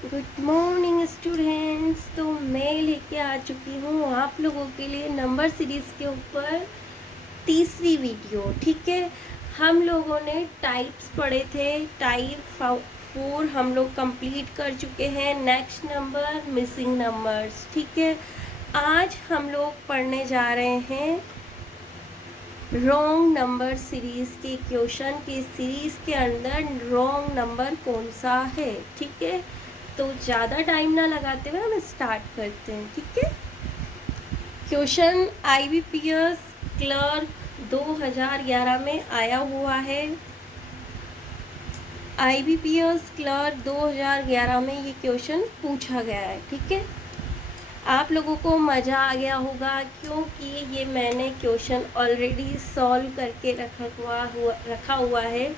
Good morning students. तो मैं लेके आ चुकी हूँ आप लोगों के लिए नंबर सीरीज़ के ऊपर तीसरी वीडियो। ठीक है, हम लोगों ने टाइप्स पढ़े थे। टाइप 4 हम लोग कंप्लीट कर चुके हैं। Next number missing numbers. ठीक है, आज हम लोग पढ़ने जा रहे हैं रॉन्ग नंबर सीरीज़ के क्वेश्चन की सीरीज़ के अंदर रॉन्ग नंबर कौन सा है। ठीक है, तो ज़्यादा टाइम ना लगाते हुए हम स्टार्ट करते हैं। ठीक है, क्वेश्चन IBPS क्लर्क 2011 में आया हुआ है। IBPS क्लर्क 2011 में ये क्वेश्चन पूछा गया है। ठीक है, आप लोगों को मज़ा आ गया होगा क्योंकि ये मैंने क्वेश्चन ऑलरेडी सॉल्व करके रखा हुआ है।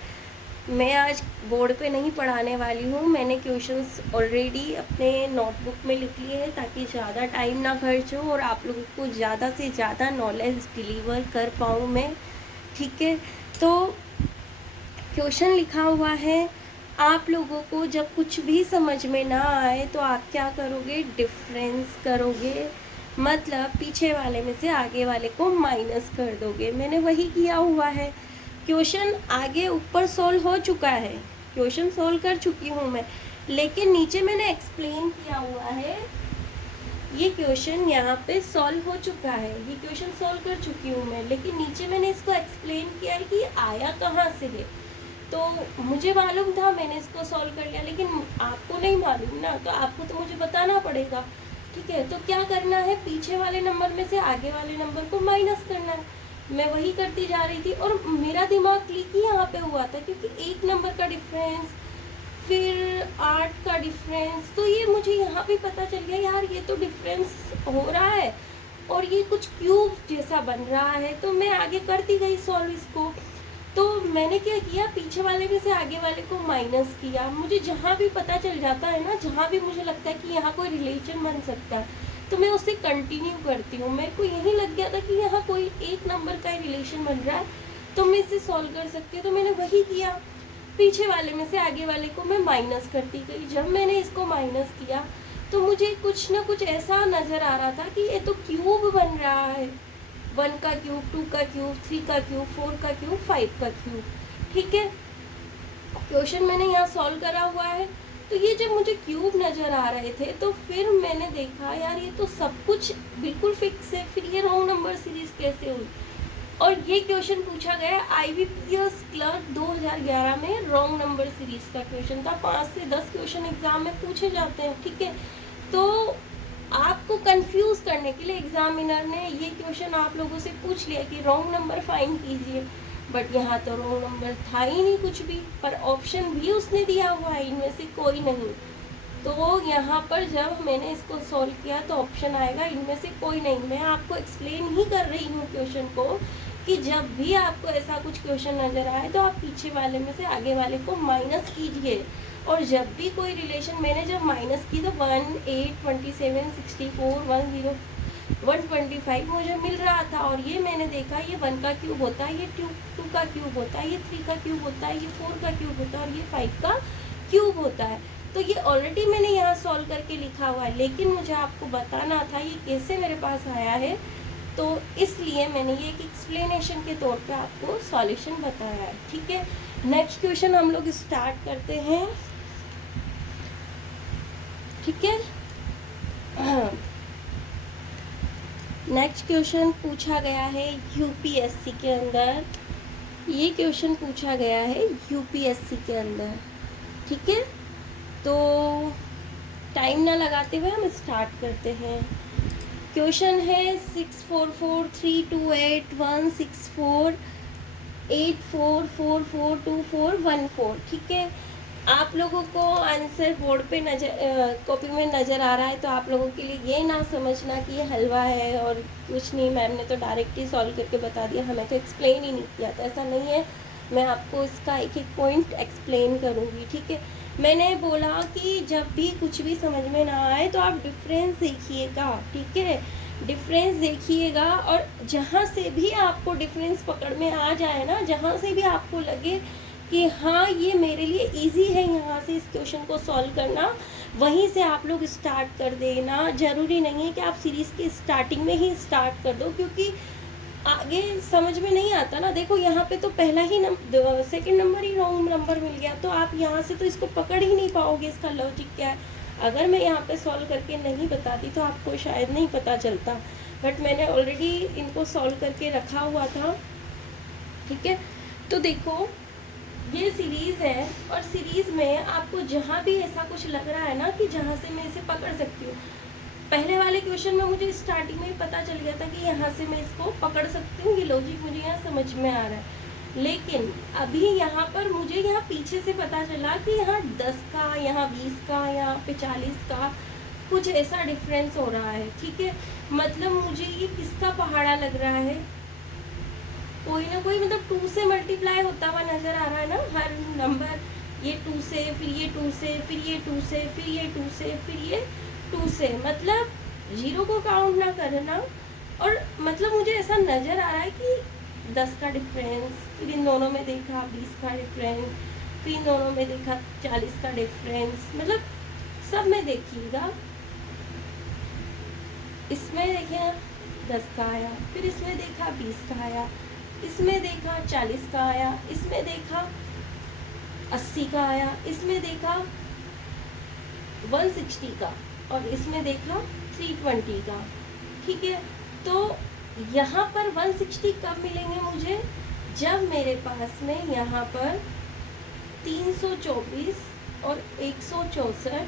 मैं आज बोर्ड पे नहीं पढ़ाने वाली हूँ। मैंने क्वेश्चंस ऑलरेडी अपने नोटबुक में लिख लिए हैं ताकि ज़्यादा टाइम ना खर्च हो और आप लोगों को ज़्यादा से ज़्यादा नॉलेज डिलीवर कर पाऊँ मैं। ठीक है, तो क्वेश्चन लिखा हुआ है। आप लोगों को जब कुछ भी समझ में ना आए तो आप क्या करोगे, डिफरेंस करोगे। मतलब पीछे वाले में से आगे वाले को माइनस कर दोगे। मैंने वही किया हुआ है। क्वेश्चन आगे ऊपर सॉल्व हो चुका है, क्वेश्चन सॉल्व कर चुकी हूँ मैं, लेकिन नीचे मैंने एक्सप्लेन किया हुआ है। ये क्वेश्चन यहाँ पे सॉल्व हो चुका है, ये क्वेश्चन सॉल्व कर चुकी हूँ मैं, लेकिन नीचे मैंने इसको एक्सप्लेन किया है कि आया कहाँ से है। तो मुझे मालूम था, मैंने इसको सॉल्व कर लिया, लेकिन आपको नहीं मालूम ना, तो आपको तो मुझे बताना पड़ेगा। ठीक है, तो क्या करना है, पीछे वाले नंबर में से आगे वाले नंबर को माइनस करना है। मैं वही करती जा रही थी और मेरा दिमाग क्लिक ही यहाँ पे हुआ था क्योंकि एक नंबर का डिफरेंस, फिर 8 का डिफरेंस, तो ये मुझे यहाँ पे पता चल गया यार ये तो डिफरेंस हो रहा है और ये कुछ क्यूब जैसा बन रहा है। तो मैं आगे करती गई सॉल्व इसको। तो मैंने क्या किया, पीछे वाले में से आगे वाले को माइनस किया। मुझे जहाँ भी पता चल जाता है ना, जहाँ भी मुझे लगता है कि यहाँ कोई रिलेशन बन सकता है तो मैं उससे कंटिन्यू करती हूँ। मेरे को यही लग गया था कि यहाँ कोई एक नंबर का रिलेशन बन रहा है तो मैं इसे सॉल्व कर सकती हूँ, तो मैंने वही किया। पीछे वाले में से आगे वाले को मैं माइनस करती गई। जब मैंने इसको माइनस किया तो मुझे कुछ ना कुछ ऐसा नज़र आ रहा था कि ये तो क्यूब बन रहा है। 1 का क्यूब, 2 का क्यूब, 3 का क्यूब, 4 का क्यूब, 5 का क्यूब। ठीक है, क्वेश्चन मैंने यहाँ सॉल्व करा हुआ है। तो ये जब मुझे क्यूब नज़र आ रहे थे तो फिर मैंने देखा यार ये तो सब कुछ बिल्कुल फिक्स है, फिर ये रॉन्ग नंबर सीरीज कैसे हुई। और ये क्वेश्चन पूछा गया IBPS क्लर्क 2011 में, रॉन्ग नंबर सीरीज का क्वेश्चन था। 5 से 10 क्वेश्चन एग्जाम में पूछे जाते हैं। ठीक है, तो आपको कंफ्यूज करने के लिए एग्जामिनर ने ये क्वेश्चन आप लोगों से पूछ लिया कि रॉन्ग नंबर फाइंड कीजिए, बट यहाँ तो रॉन्ग नंबर था ही नहीं कुछ भी, पर ऑप्शन भी उसने दिया हुआ है इनमें से कोई नहीं। तो यहाँ पर जब मैंने इसको सॉल्व किया तो ऑप्शन आएगा इनमें से कोई नहीं। मैं आपको एक्सप्लेन ही कर रही हूँ क्वेश्चन को कि जब भी आपको ऐसा कुछ क्वेश्चन नज़र आए तो आप पीछे वाले में से आगे वाले को माइनस कीजिए। और जब भी कोई रिलेशन, मैंने जब माइनस की तो 1, 8, 27, 64, 10, 125 मुझे मिल रहा था। और ये मैंने देखा ये 1 का क्यूब होता है, ये 2 का क्यूब होता है, ये 3 का क्यूब होता है, ये 4 का क्यूब होता है और ये 5 का क्यूब होता है। तो ये ऑलरेडी मैंने यहाँ सॉल्व करके लिखा हुआ है, लेकिन मुझे आपको बताना था ये कैसे मेरे पास आया है, तो इसलिए मैंने ये एक एक्सप्लेनेशन के तौर पे आपको सॉल्यूशन बताया है। ठीक है, नेक्स्ट क्वेश्चन हम लोग स्टार्ट करते हैं। ठीक है, नेक्स्ट क्वेश्चन पूछा गया है UPSC के अंदर। ये क्वेश्चन पूछा गया है UPSC के अंदर। ठीक है, तो टाइम ना लगाते हुए हम स्टार्ट करते हैं। क्वेश्चन है 64432816484442414। ठीक है, आप लोगों को आंसर बोर्ड पे कॉपी में नज़र आ रहा है तो आप लोगों के लिए ये ना समझना कि ये हलवा है और कुछ नहीं, मैम ने तो डायरेक्ट ही सॉल्व करके बता दिया, हमें तो एक्सप्लेन ही नहीं किया था। ऐसा नहीं है, मैं आपको इसका एक एक पॉइंट एक्सप्लेन करूँगी। ठीक है, मैंने बोला कि जब भी कुछ भी समझ में ना आए तो आप डिफरेंस देखिएगा। ठीक है, डिफरेंस देखिएगा और जहाँ से भी आपको डिफरेंस पकड़ में आ जाए ना, जहाँ से भी आपको लगे कि हाँ ये मेरे लिए इजी है यहाँ से इस क्वेश्चन को सॉल्व करना, वहीं से आप लोग स्टार्ट कर देना। ज़रूरी नहीं है कि आप सीरीज़ की स्टार्टिंग में ही स्टार्ट कर दो, क्योंकि आगे समझ में नहीं आता ना। देखो यहाँ पे तो पहला ही सेकंड नंबर ही रॉन्ग नंबर मिल गया, तो आप यहाँ से तो इसको पकड़ ही नहीं पाओगे इसका लॉजिक क्या है। अगर मैं यहाँ पे सॉल्व करके नहीं बताती तो आपको शायद नहीं पता चलता, बट मैंने ऑलरेडी इनको सॉल्व करके रखा हुआ था, ठीक है। तो देखो ये सीरीज़ है, और सीरीज़ में आपको जहाँ भी ऐसा कुछ लग रहा है ना कि जहाँ से मैं इसे पकड़ सकती हूँ, पहले वाले क्वेश्चन में मुझे स्टार्टिंग में ही पता चल गया था कि यहाँ से मैं इसको पकड़ सकती हूँ, ये लॉजिक मुझे यहाँ समझ में आ रहा है। लेकिन अभी यहाँ पर मुझे यहाँ पीछे से पता चला कि यहाँ 10 का, यहाँ 20 का, यहाँ पे 40 का कुछ ऐसा डिफरेंस हो रहा है, ठीक है। मतलब मुझे ये किसका पहाड़ा लग रहा है, कोई ना कोई, मतलब 2 से मल्टीप्लाई होता हुआ नज़र आ रहा है ना हर नंबर। ये 2 से, फिर ये 2 से, फिर ये 2 से, फिर ये 2 से, फिर ये 2 से, मतलब 0 को काउंट ना करना। और मतलब मुझे ऐसा नज़र आ रहा है कि 10 का डिफरेंस, फिर इन दोनों में देखा 20 का डिफरेंस, फिर इन दोनों में देखा 40 का डिफरेंस, मतलब सब में देखिएगा। इसमें देखिए 10 का आया, फिर इसमें देखा 20 का आया, इसमें देखा 40 का आया, इसमें देखा 80 का आया, इसमें देखा 160 का, और इसमें देखा 320 का, ठीक है। तो यहाँ पर 160 कब मिलेंगे मुझे, जब मेरे पास में यहाँ पर 324 और 164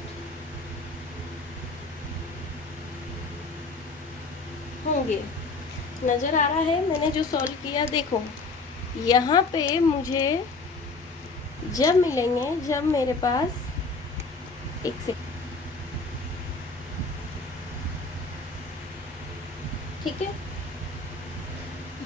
होंगे। नज़र आ रहा है मैंने जो सॉल्व किया, देखो यहाँ पे मुझे जब मिलेंगे, जब मेरे पास एक से, ठीक है,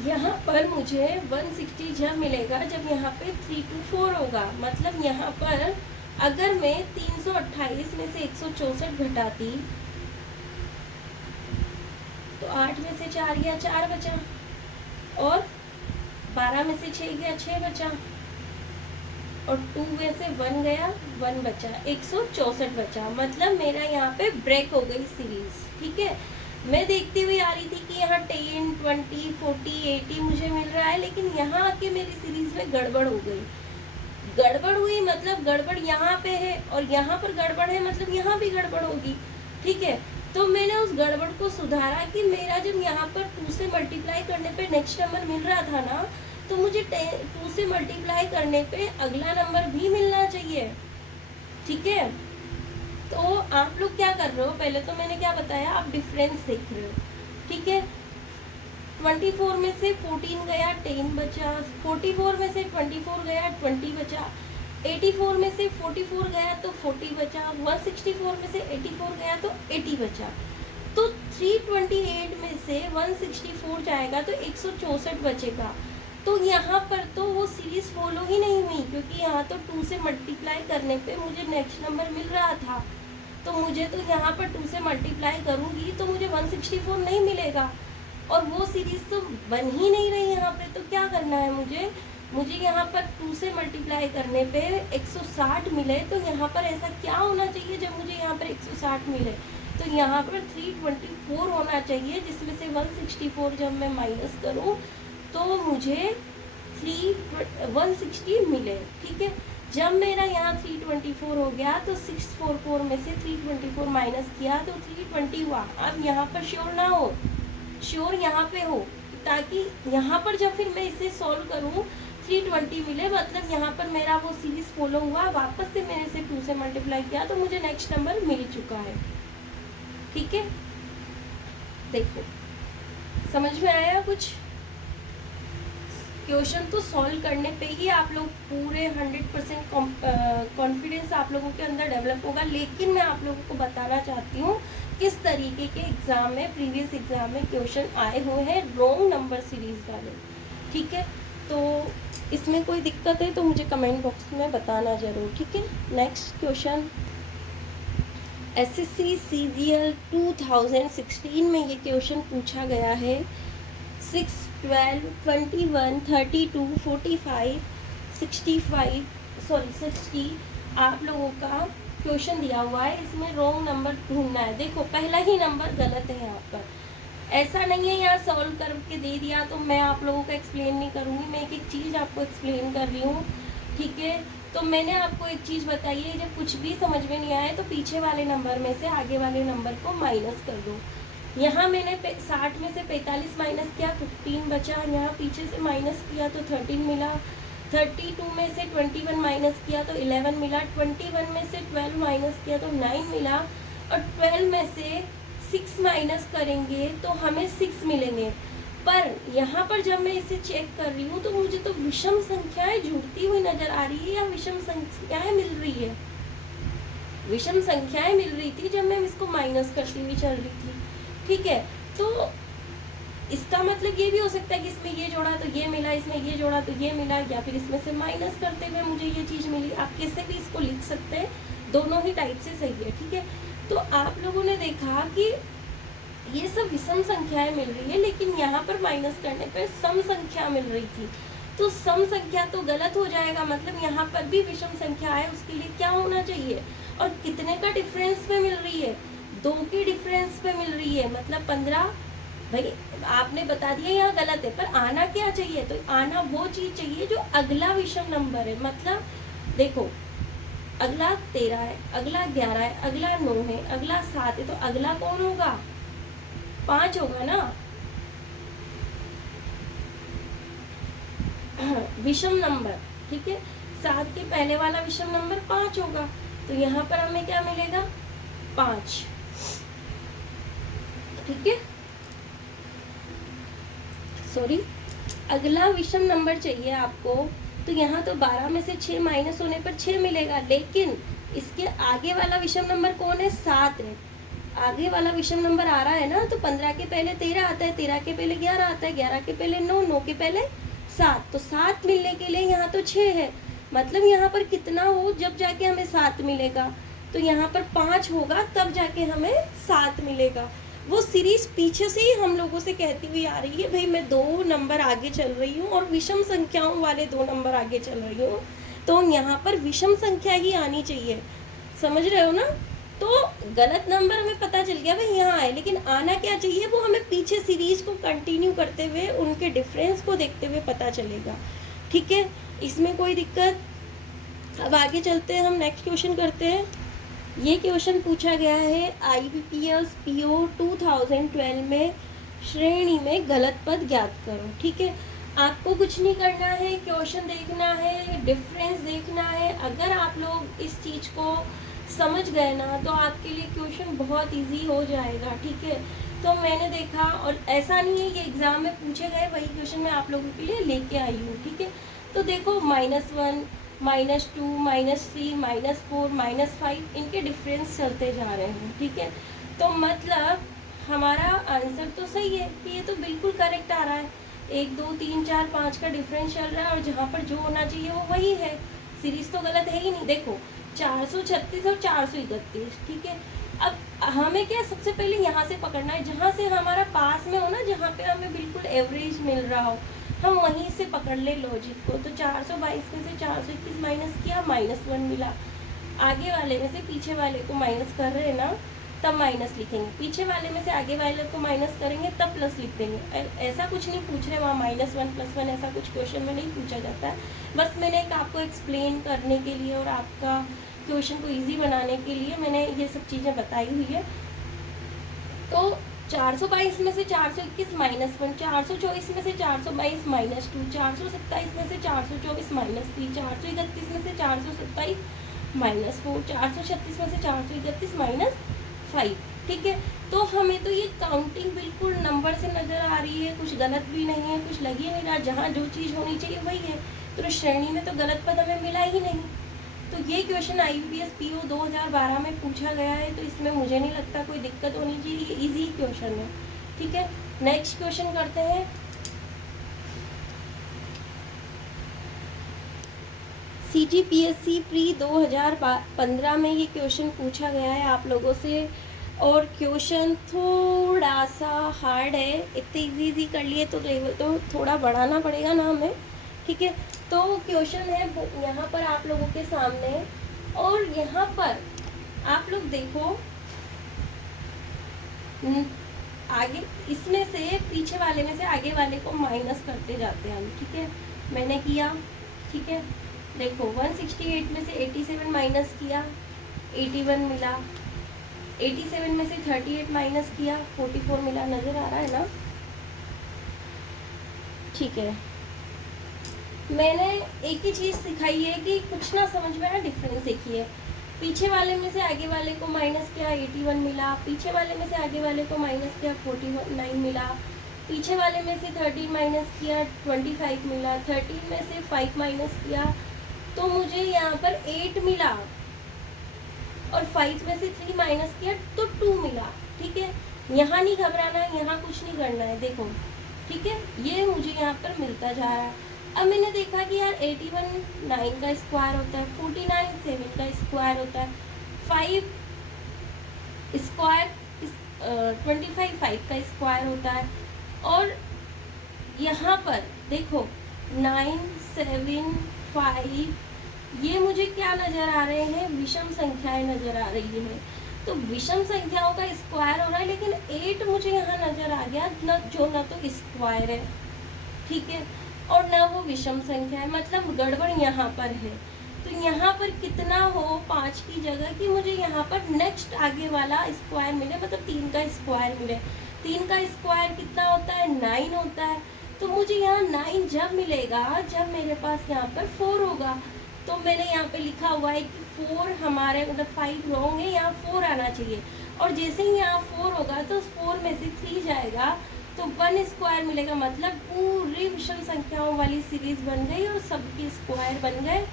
यहाँ पर मुझे 160 जब मिलेगा जब यहाँ पे 324 होगा। मतलब यहाँ पर अगर मैं 328 में से 164 घटाती तो 8 में से 4 गया 4 बचा, और 12 में से 6 गया 6 बचा, और 2 में से 1 गया 1 बचा, 164 बचा। मतलब मेरा यहाँ पे ब्रेक हो गई सीरीज, ठीक है। मैं देखती हुई आ रही थी कि यहाँ 10, 20, 40, 80 मुझे मिल रहा है, लेकिन यहाँ आके मेरी सीरीज में गड़बड़ हो गई। गड़बड़ हुई मतलब गड़बड़ यहाँ पे है, और यहाँ पर गड़बड़ है मतलब यहाँ भी गड़बड़ होगी, ठीक है। तो मैंने उस गड़बड़ को सुधारा कि मेरा जब यहाँ पर 2 से मल्टीप्लाई करने पे नेक्स्ट नंबर मिल रहा था ना, तो मुझे 2 से मल्टीप्लाई करने पे अगला नंबर भी मिलना चाहिए, ठीक है। तो आप लोग क्या कर रहे हो, पहले तो मैंने क्या बताया, आप डिफरेंस देख रहे हो, ठीक है। 24 में से 14 गया 10 बचा, 44 में से 24 गया 20 बचा, 84 में से 44 गया तो 40 बचा, 164 में से 84 गया तो 80 बचा। तो 328 में से 164 जाएगा तो 164 बचेगा। तो यहाँ पर तो वो सीरीज फॉलो ही नहीं हुई, क्योंकि यहाँ तो 2 से मल्टीप्लाई करने पे मुझे नेक्स्ट नंबर मिल रहा था, तो मुझे तो यहाँ पर 2 से मल्टीप्लाई करूँगी तो मुझे 164 नहीं मिलेगा, और वो सीरीज तो बन ही नहीं रही यहाँ पे। तो क्या करना है मुझे यहाँ पर 2 से मल्टीप्लाई करने पे 160 मिले, तो यहाँ पर ऐसा क्या होना चाहिए जब मुझे यहाँ पर 160 मिले, तो यहाँ पर 324 होना चाहिए, जिसमें से 164 जब मैं माइनस करूँ तो मुझे 160 मिले, ठीक है। जब मेरा यहाँ 324 हो गया तो 644 में से 324 माइनस किया तो 320 हुआ। अब यहाँ पर श्योर ना हो, श्योर यहाँ पे हो, ताकि यहाँ पर जब फिर मैं इसे सॉल्व करूँ 320 मिले, मतलब यहाँ पर मेरा वो सीरीज फॉलो हुआ, वापस से मैंने इसे 2 से मल्टीप्लाई किया तो मुझे नेक्स्ट नंबर मिल चुका है, ठीक है। देखो समझ में आया कुछ, क्वेश्चन तो सॉल्व करने पे ही आप लोग पूरे 100% कॉन्फिडेंस आप लोगों के अंदर डेवलप होगा। लेकिन मैं आप लोगों को बताना चाहती हूँ किस तरीके के एग्ज़ाम में, प्रीवियस एग्ज़ाम में क्वेश्चन आए हुए हैं रॉन्ग नंबर सीरीज़ वाले, ठीक है। तो इसमें कोई दिक्कत है तो मुझे कमेंट बॉक्स में बताना ज़रूर, ठीक है। नेक्स्ट क्वेश्चन, SSC CGL 2016 में ये क्वेश्चन पूछा गया है। 6, 12, 21, 32, 45, 65, सॉरी 60 आप लोगों का क्वेश्चन दिया हुआ है, इसमें रॉन्ग नंबर ढूंढना है। देखो पहला ही नंबर गलत है यहाँ पर, ऐसा नहीं है यहाँ सॉल्व करके दे दिया तो मैं आप लोगों को एक्सप्लेन नहीं करूँगी, मैं एक एक चीज़ आपको एक्सप्लेन कर रही हूँ, ठीक है। तो मैंने आपको एक चीज़ बताई है, जब कुछ भी समझ में नहीं आए तो पीछे वाले नंबर में से आगे वाले नंबर को माइनस कर दो। यहाँ मैंने 60 में से 45 माइनस किया 15 बचा, यहाँ पीछे से माइनस किया तो 13 मिला, 32 में से 21 माइनस किया तो 11 मिला, 21 में से 12 माइनस किया तो 9 मिला, और 12 में से 6 माइनस करेंगे तो हमें 6 मिलेंगे। पर यहाँ पर जब मैं इसे चेक कर रही हूँ तो मुझे तो विषम संख्याएं जुड़ती हुई नजर आ रही है या विषम संख्याएं मिल रही है, विषम संख्याएं मिल रही थी जब मैं इसको माइनस करती हुई चल रही थी, ठीक है। तो इसका मतलब ये भी हो सकता है कि इसमें ये जोड़ा तो ये मिला, इसमें ये जोड़ा तो ये मिला, या फिर इसमें से माइनस करते हुए मुझे ये चीज़ मिली। आप कैसे भी इसको लिख सकते हैं, दोनों ही टाइप से सही है, ठीक है। तो आप लोगों ने देखा कि ये सब विषम संख्याएं मिल रही है, लेकिन यहाँ पर माइनस करने पर सम संख्या मिल रही थी, तो सम संख्या तो गलत हो जाएगा, मतलब यहाँ पर भी विषम संख्या है, उसके लिए क्या होना चाहिए, और कितने का डिफरेंस में मिल रही है, 2 के डिफरेंस पे मिल रही है, मतलब 15। भाई आपने बता दिया यहाँ गलत है, पर आना क्या चाहिए, तो आना वो चीज चाहिए जो अगला विषम नंबर है। मतलब देखो अगला 13 है, अगला 11 है, अगला 9 है, अगला 7 है, तो अगला कौन होगा, 5 होगा ना। विषम नंबर, ठीक है, 7 के पहले वाला विषम नंबर 5 होगा, तो यहाँ पर हमें क्या मिलेगा, 5, ठीक है। सॉरी, अगला विषम नंबर चाहिए आपको, तो यहाँ तो 12 में से 6 माइनस होने पर 6 मिलेगा, लेकिन इसके आगे वाला विषम नंबर कौन है, 7 है। आगे वाला विषम नंबर आ रहा है ना, तो 15 के पहले 13 आता है, 13 के पहले 11 आता है, 11 के पहले 9, 9 के पहले 7, तो 7 मिलने के लिए यहाँ तो 6 है, मतलब यहाँ पर कितना हो जब जाके हमें 7 मिलेगा, तो यहाँ पर 5 होगा तब जाके हमें 7 मिलेगा। वो सीरीज पीछे से ही हम लोगों से कहती हुई आ रही है, भाई मैं 2 नंबर आगे चल रही हूँ और विषम संख्याओं वाले 2 नंबर आगे चल रही हूँ, तो यहाँ पर विषम संख्या ही आनी चाहिए, समझ रहे हो ना। तो गलत नंबर हमें पता चल गया भाई यहाँ है, लेकिन आना क्या चाहिए, वो हमें पीछे सीरीज को कंटिन्यू करते हुए उनके डिफरेंस को देखते हुए पता चलेगा, ठीक है, इसमें कोई दिक्कत। अब आगे चलते हैं, हम नेक्स्ट क्वेश्चन करते हैं। ये क्वेश्चन पूछा गया है IBPS PO 2012 में, श्रेणी में गलत पद ज्ञात करो, ठीक है। आपको कुछ नहीं करना है, क्वेश्चन देखना है, डिफरेंस देखना है। अगर आप लोग इस चीज़ को समझ गए ना, तो आपके लिए क्वेश्चन बहुत इजी हो जाएगा, ठीक है। तो मैंने देखा, और ऐसा नहीं है ये एग्ज़ाम में पूछे गए वही क्वेश्चन मैं आप लोगों के लिए लेके आई हूँ, ठीक है। तो देखो -1, -2, -3, -4, -5 इनके डिफरेंस चलते जा रहे हैं, ठीक है। तो मतलब हमारा आंसर तो सही है कि ये तो बिल्कुल करेक्ट आ रहा है, 1 2 3 4 5 का डिफरेंस चल रहा है, और जहाँ पर जो होना चाहिए वो वही है, सीरीज तो गलत है ही नहीं। देखो 436 और 431, ठीक है। अब हमें क्या सबसे पहले यहाँ से पकड़ना है, जहाँ से हमारा पास में हो ना, जहाँ पे हमें बिल्कुल एवरेज मिल रहा हो, हम वहीं से पकड़ ले लॉजिक को। तो 422 में से 421 माइनस किया, -1 मिला। आगे वाले में से पीछे वाले को माइनस कर रहे हैं ना, तब माइनस लिखेंगे, पीछे वाले में से आगे वाले को माइनस करेंगे तब प्लस लिख देंगे। ऐसा कुछ नहीं पूछ रहे वहाँ -1 +1 ऐसा कुछ क्वेश्चन में नहीं पूछा जाता है। बस मैंने एक आपको एक्सप्लेन करने के लिए और आपका क्वेश्चन को इजी बनाने के लिए मैंने ये सब चीज़ें बताई हुई है। तो 422 में से 421 -1, 424 में से 422 -2, 427 में से 424 -3, 431 में से 427 -4, 436 में से 431 -5, ठीक है। तो हमें तो ये काउंटिंग बिल्कुल नंबर से नज़र आ रही है, कुछ गलत भी नहीं है, कुछ लग ही नहीं रहा, जहाँ जो चीज़ होनी चाहिए वही है। तो श्रेणी में तो गलत पद हमें मिला ही नहीं। तो ये क्वेश्चन IBPS PO 2012 में पूछा गया है, तो इसमें मुझे नहीं लगता कोई दिक्कत होनी चाहिए, इजी क्वेश्चन है, ठीक है। नेक्स्ट क्वेश्चन करते हैं। CGPSC प्री 2015 में ये क्वेश्चन पूछा गया है आप लोगों से, और क्वेश्चन थोड़ा सा हार्ड है, इतने इजी कर लिए तो लेवल तो थोड़ा बढ़ाना पड़ेगा ना हमें, ठीक है। तो क्वेश्चन है यहाँ पर आप लोगों के सामने, और यहाँ पर आप लोग देखो आगे इसमें से पीछे वाले में से आगे वाले को माइनस करते जाते हैं हम, ठीक है। मैंने किया, ठीक है। देखो 168 में से 87 माइनस किया, 81 मिला। 87 में से 38 माइनस किया, 44 मिला। नज़र आ रहा है ना? ठीक है। मैंने एक ही चीज़ सिखाई है कि कुछ ना समझ में आया, डिफरेंस देखिए। पीछे वाले में से आगे वाले को माइनस किया, 81 मिला। पीछे वाले में से आगे वाले को माइनस किया, 49 मिला। पीछे वाले में से 13 माइनस किया, 25 मिला। 13 में से 5 माइनस किया तो मुझे यहाँ पर 8 मिला, और 5 में से 3 माइनस किया तो 2 मिला, ठीक है। यहाँ नहीं घबराना है, यहाँ कुछ नहीं करना है, देखो, ठीक है। ये मुझे यहाँ पर मिलता जा रहा है। अब मैंने देखा कि यार 81 9 का स्क्वायर होता है, 49 7 का स्क्वायर होता है, 5 स्क्वायर 25 5 का स्क्वायर होता है। और यहाँ पर देखो 9 7 5, ये मुझे क्या नज़र आ रहे हैं? विषम संख्याएं नज़र आ रही हैं। तो विषम संख्याओं का स्क्वायर हो रहा है, लेकिन 8 मुझे यहाँ नज़र आ गया, न तो स्क्वायर है, ठीक है, और ना वो विषम संख्या है, मतलब गड़बड़ यहाँ पर है। तो यहाँ पर कितना हो 5 की जगह कि मुझे यहाँ पर नेक्स्ट आगे वाला स्क्वायर मिले, मतलब 3 का स्क्वायर मिले। 3 का स्क्वायर कितना होता है? 9 होता है। तो मुझे यहाँ 9 जब मिलेगा जब मेरे पास यहाँ पर 4 होगा। तो मैंने यहाँ पे लिखा हुआ है कि 4 हमारे, मतलब 5 रॉन्ग है, यहाँ 4 आना चाहिए। और जैसे ही यहाँ 4 होगा तो 4 में से 3 जाएगा तो 1 स्क्वायर मिलेगा, मतलब पूरी विषम संख्याओं वाली सीरीज बन गई और सबके स्क्वायर बन गए।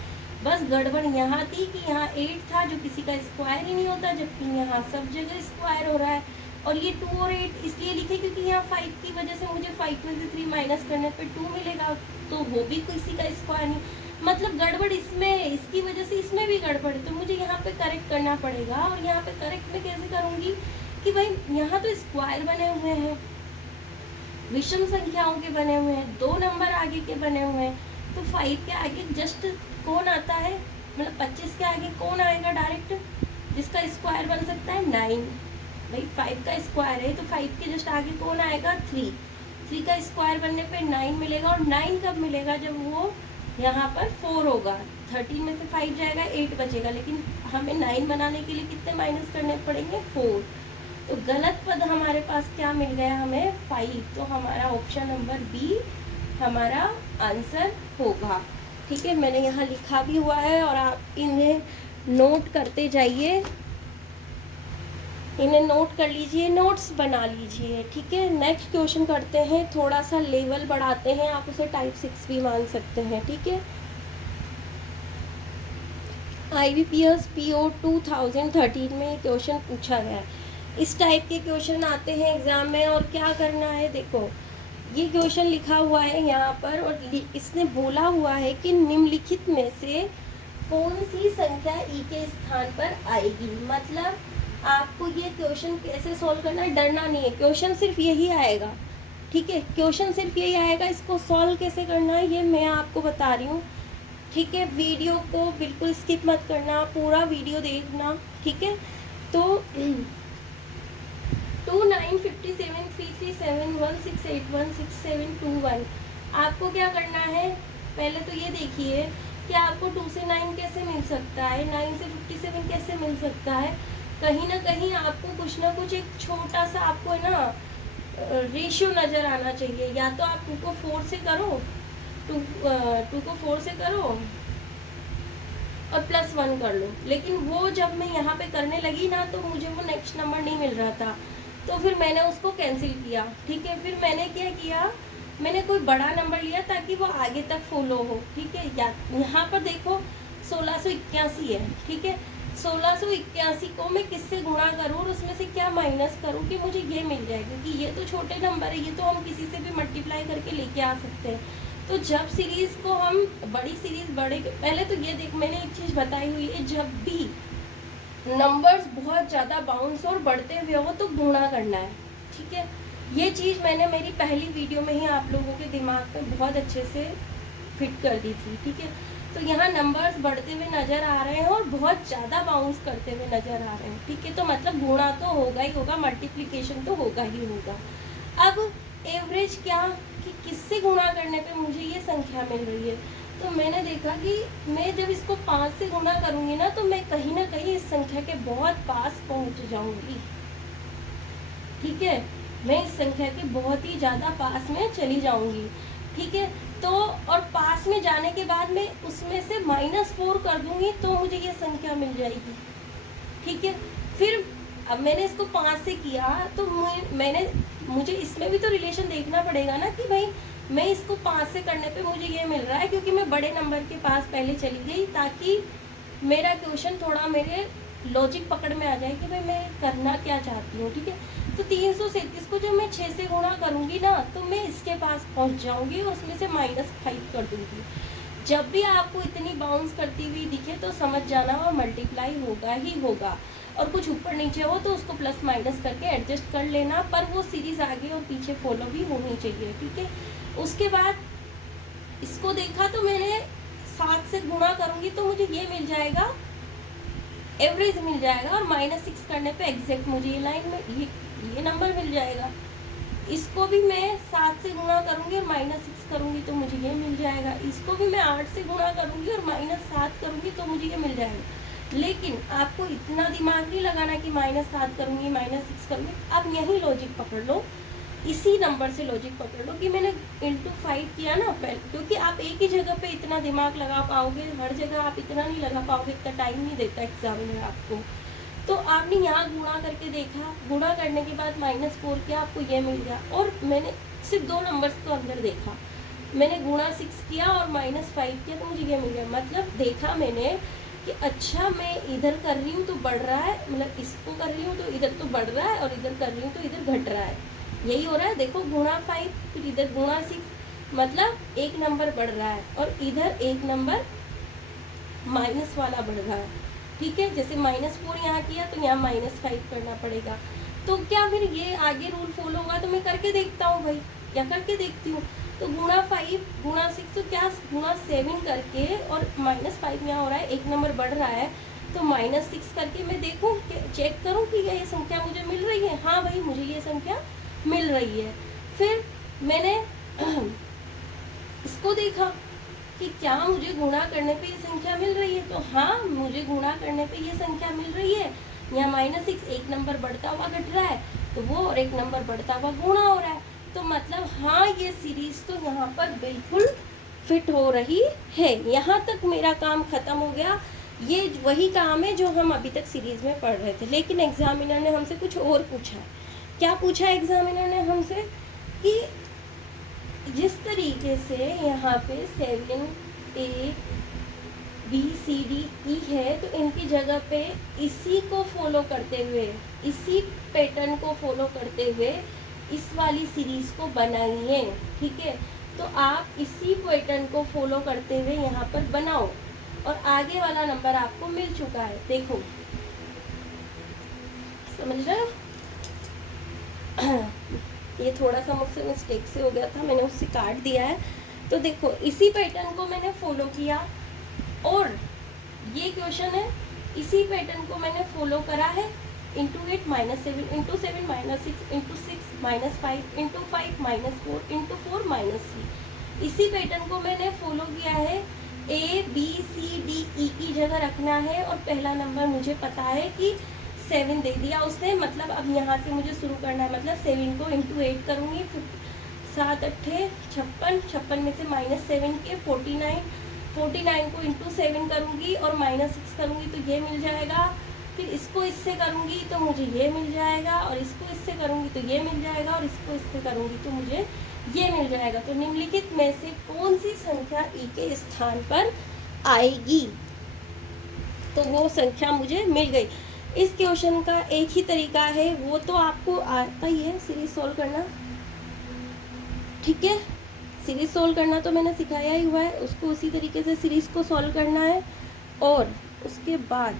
बस गड़बड़ यहाँ थी कि यहाँ 8 था जो किसी का स्क्वायर ही नहीं होता, जबकि यहाँ सब जगह स्क्वायर हो रहा है। और ये 2 और 8 इसलिए लिखे क्योंकि यहाँ 5 की वजह से मुझे 5 में से 3 माइनस करने पे 2 मिलेगा, तो वो भी किसी का स्क्वायर नहीं, मतलब गड़बड़ इसमें है, इसकी वजह से इसमें भी गड़बड़ है। तो मुझे यहाँ पे करेक्ट करना पड़ेगा। और यहाँ पे करेक्ट मैं कैसे करूँगी कि भाई यहाँ तो स्क्वायर बने हुए हैं, विषम संख्याओं के बने हुए हैं, 2 नंबर आगे के बने हुए हैं, तो 5 के आगे जस्ट कौन आता है, मतलब 25 के आगे कौन आएगा डायरेक्ट जिसका स्क्वायर बन सकता है? 9। भाई 5 का स्क्वायर है तो 5 के जस्ट आगे कौन आएगा? 3 का स्क्वायर बनने पे 9 मिलेगा। और 9 कब मिलेगा? जब वो यहाँ पर 4 होगा। 13 में से 5 जाएगा, 8 बचेगा, लेकिन हमें 9 बनाने के लिए कितने माइनस करने पड़ेंगे? 4। तो गलत पद हमारे पास क्या मिल गया हमें? 5। तो हमारा ऑप्शन नंबर बी हमारा आंसर होगा, ठीक है। मैंने यहाँ लिखा भी हुआ है और आप इन्हें नोट करते जाइए, इन्हें नोट कर लीजिए, नोट्स बना लीजिए, ठीक है। नेक्स्ट क्वेश्चन करते हैं, थोड़ा सा लेवल बढ़ाते हैं, आप उसे टाइप 6 भी मान सकते हैं, ठीक है। IBPS PO 2013 में क्वेश्चन पूछा गया है। इस टाइप के क्वेश्चन आते हैं एग्जाम में, और क्या करना है, देखो ये क्वेश्चन लिखा हुआ है यहाँ पर, और इसने बोला हुआ है कि निम्नलिखित में से कौन सी संख्या ई के स्थान पर आएगी। मतलब आपको ये क्वेश्चन कैसे सॉल्व करना है, डरना नहीं है, क्वेश्चन सिर्फ यही आएगा, ठीक है। क्वेश्चन सिर्फ यही आएगा, इसको सॉल्व कैसे करना है ये मैं आपको बता रही हूँ, ठीक है। वीडियो को बिल्कुल स्किप मत करना, पूरा वीडियो देखना, ठीक है। तो 29573371681671 आपको क्या करना है? पहले तो ये देखिए कि आपको 2 से 9 कैसे मिल सकता है, 9 से 57 कैसे मिल सकता है। कहीं ना कहीं आपको कुछ ना कुछ एक छोटा सा आपको है ना रेशियो नज़र आना चाहिए। या तो आप 2 को 4 से करो, 2 को 4 से करो और +1 कर लो, लेकिन वो जब मैं यहाँ पे करने लगी ना तो मुझे वो नेक्स्ट नंबर नहीं मिल रहा था, तो फिर मैंने उसको कैंसिल किया, ठीक है। फिर मैंने क्या किया, मैंने कोई बड़ा नंबर लिया ताकि वो आगे तक फॉलो हो, ठीक है। यहाँ पर देखो 1681 है, ठीक है। 1681 को मैं किससे गुणा करूँ और उसमें से क्या माइनस करूँ कि मुझे ये मिल जाए, क्योंकि ये तो छोटे नंबर है, ये तो हम किसी से भी मल्टीप्लाई करके लेके आ सकते हैं। तो जब सीरीज़ को हम बड़ी सीरीज़ पहले तो ये देख, मैंने एक चीज़ बताई हुई है, जब भी नंबर्स बहुत ज़्यादा बाउंस और बढ़ते हुए हो तो गुणा करना है, ठीक है। ये चीज़ मैंने मेरी पहली वीडियो में ही आप लोगों के दिमाग पे बहुत अच्छे से फिट कर दी थी, ठीक है। तो यहाँ नंबर्स बढ़ते हुए नज़र आ रहे हैं और बहुत ज़्यादा बाउंस करते हुए नज़र आ रहे हैं, ठीक है। तो मतलब गुणा तो होगा ही होगा, मल्टीप्लिकेशन तो होगा ही होगा। अब एवरेज क्या कि किससे गुणा करने पे मुझे ये संख्या मिल रही है। तो मैंने देखा कि मैं जब इसको 5 से गुणा करूँगी ना, तो मैं कहीं ना कहीं इस संख्या के बहुत पास पहुँच जाऊँगी, ठीक है। मैं इस संख्या के बहुत ही ज़्यादा पास में चली जाऊँगी, ठीक है। तो और पास में जाने के बाद मैं उसमें से -4 कर दूँगी तो मुझे ये संख्या मिल जाएगी, ठीक है। फिर अब मैंने इसको 5 से किया तो मुझे इसमें भी तो रिलेशन देखना पड़ेगा ना कि भाई मैं इसको 5 से करने पे मुझे ये मिल रहा है, क्योंकि मैं बड़े नंबर के पास पहले चली गई ताकि मेरा क्वेश्चन थोड़ा मेरे लॉजिक पकड़ में आ जाए कि भाई मैं करना क्या चाहती हूँ, ठीक है। तो 337 को जब मैं 6 से गुणा करूँगी ना, तो मैं इसके पास पहुँच जाऊँगी और उसमें से -5 कर दूँगी। जब भी आपको इतनी बाउंस करती हुई दिखे तो समझ जाना और मल्टीप्लाई होगा ही होगा, और कुछ ऊपर नीचे हो तो उसको प्लस माइनस करके एडजस्ट कर लेना, पर वो सीरीज आगे और पीछे फॉलो भी होनी चाहिए, ठीक है। उसके बाद इसको देखा तो मैंने 7 से गुणा करूँगी तो मुझे ये मिल जाएगा, एवरेज मिल जाएगा, और -6 करने पे एग्जैक्ट मुझे ये लाइन में ये नंबर मिल जाएगा। इसको भी मैं 7 से गुणा करूँगी और -6 करूँगी तो मुझे ये मिल जाएगा। इसको भी मैं 8 से गुणा करूँगी और -7 करूँगी तो मुझे ये मिल जाएगा। लेकिन आपको इतना दिमाग नहीं लगाना कि -7 करूँगी -6 करूँगी। आप यही लॉजिक पकड़ लो, इसी नंबर से लॉजिक पकड़ लो कि मैंने इंटू 5 किया ना पहले, क्योंकि आप एक ही जगह पे इतना दिमाग लगा पाओगे, हर जगह आप इतना नहीं लगा पाओगे, इतना टाइम नहीं देता एग्जाम में आपको। तो आपने यहाँ गुणा करके देखा, गुणा करने के बाद -4 किया, आपको ये मिल गया। और मैंने सिर्फ 2 नंबर्स को अंदर देखा, मैंने गुणा 6 किया और -5 किया तो मुझे ये मिल गया। मतलब देखा मैंने कि अच्छा मैं इधर कर रही हूँ तो बढ़ रहा है, मतलब इसको कर रही हूँ तो इधर तो बढ़ रहा है, और इधर कर रही हूँ तो इधर घट रहा है, यही हो रहा है। देखो गुणा 5 फिर इधर गुणा 6, मतलब एक नंबर बढ़ रहा है और इधर एक नंबर माइनस वाला बढ़ रहा है, ठीक है। जैसे -4 यहाँ किया तो यहाँ -5 करना पड़ेगा। तो क्या फिर ये आगे रूल फॉलो होगा? तो मैं करके देखता हूँ भाई, या करके देखती हूँ। तो गुणा 5 गुणा 6 तो क्या गुणा 7 करके, और -5 यहाँ हो रहा है, एक नंबर बढ़ रहा है, तो -6 करके मैं देखूँ, चेक करूँ कि ये संख्या मुझे मिल रही है। हाँ भाई मुझे ये संख्या मिल रही है। फिर मैंने इसको देखा कि क्या मुझे गुणा करने पे ये संख्या मिल रही है, तो हाँ मुझे गुणा करने पे ये संख्या मिल रही है। यहाँ -6 एक नंबर बढ़ता हुआ घट रहा है, तो वो और एक नंबर बढ़ता हुआ गुणा हो रहा है। तो मतलब हाँ ये सीरीज तो यहाँ पर बिल्कुल फिट हो रही है। यहाँ तक मेरा काम खत्म हो गया। ये वही काम है जो हम अभी तक सीरीज में पढ़ रहे थे, लेकिन एग्जामिनर ने हमसे कुछ और पूछा है। क्या पूछा एग्जामिनर ने हमसे कि जिस तरीके से यहाँ पे 7ABCDE है, तो इनकी जगह पे इसी को फॉलो करते हुए, इसी पैटर्न को फॉलो करते हुए इस वाली सीरीज को बनाइए, ठीक है। तो आप इसी पैटर्न को फॉलो करते हुए यहाँ पर बनाओ, और आगे वाला नंबर आपको मिल चुका है। देखो समझ रहे हो? ये थोड़ा सा मुझसे मिस्टेक से हो गया था, मैंने उससे काट दिया है। तो देखो इसी पैटर्न को मैंने फॉलो किया, और ये क्वेश्चन है, इसी पैटर्न को मैंने फॉलो करा है। Into 8 -7 into 7 -6 into 6 -5 into 5 -4 into 4 -3। इसी पैटर्न को मैंने फॉलो किया है। ABCDE की जगह रखना है, और पहला नंबर मुझे पता है कि 7 दे दिया उसने, मतलब अब यहाँ से मुझे शुरू करना है। मतलब 7 को इंटू 8 करूँगी, 7 8 56, 56 में से -7 के 49, 49 को इंटू 7 करूँगी और -6 करूँगी तो ये मिल जाएगा। फिर इसको इससे करूँगी तो मुझे ये मिल जाएगा, और इसको इससे करूँगी तो ये मिल जाएगा, और इसको इससे करूँगी तो मुझे ये मिल जाएगा। तो निम्नलिखित में से कौन सी संख्या ई के स्थान पर आएगी? तो वो संख्या मुझे मिल गई। इस क्वेश्चन का एक ही तरीका है, वो तो आपको आता ही है, सीरीज सॉल्व करना, ठीक है। सीरीज सॉल्व करना तो मैंने सिखाया ही हुआ है, उसको उसी तरीके से सीरीज को सॉल्व करना है, और उसके बाद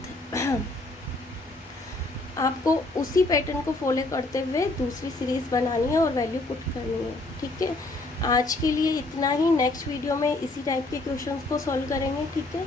आपको उसी पैटर्न को फॉलो करते हुए दूसरी सीरीज बनानी है और वैल्यू पुट करनी है, ठीक है। आज के लिए इतना ही। नेक्स्ट वीडियो में इसी टाइप के क्वेश्चंस को सॉल्व करेंगे, ठीक है।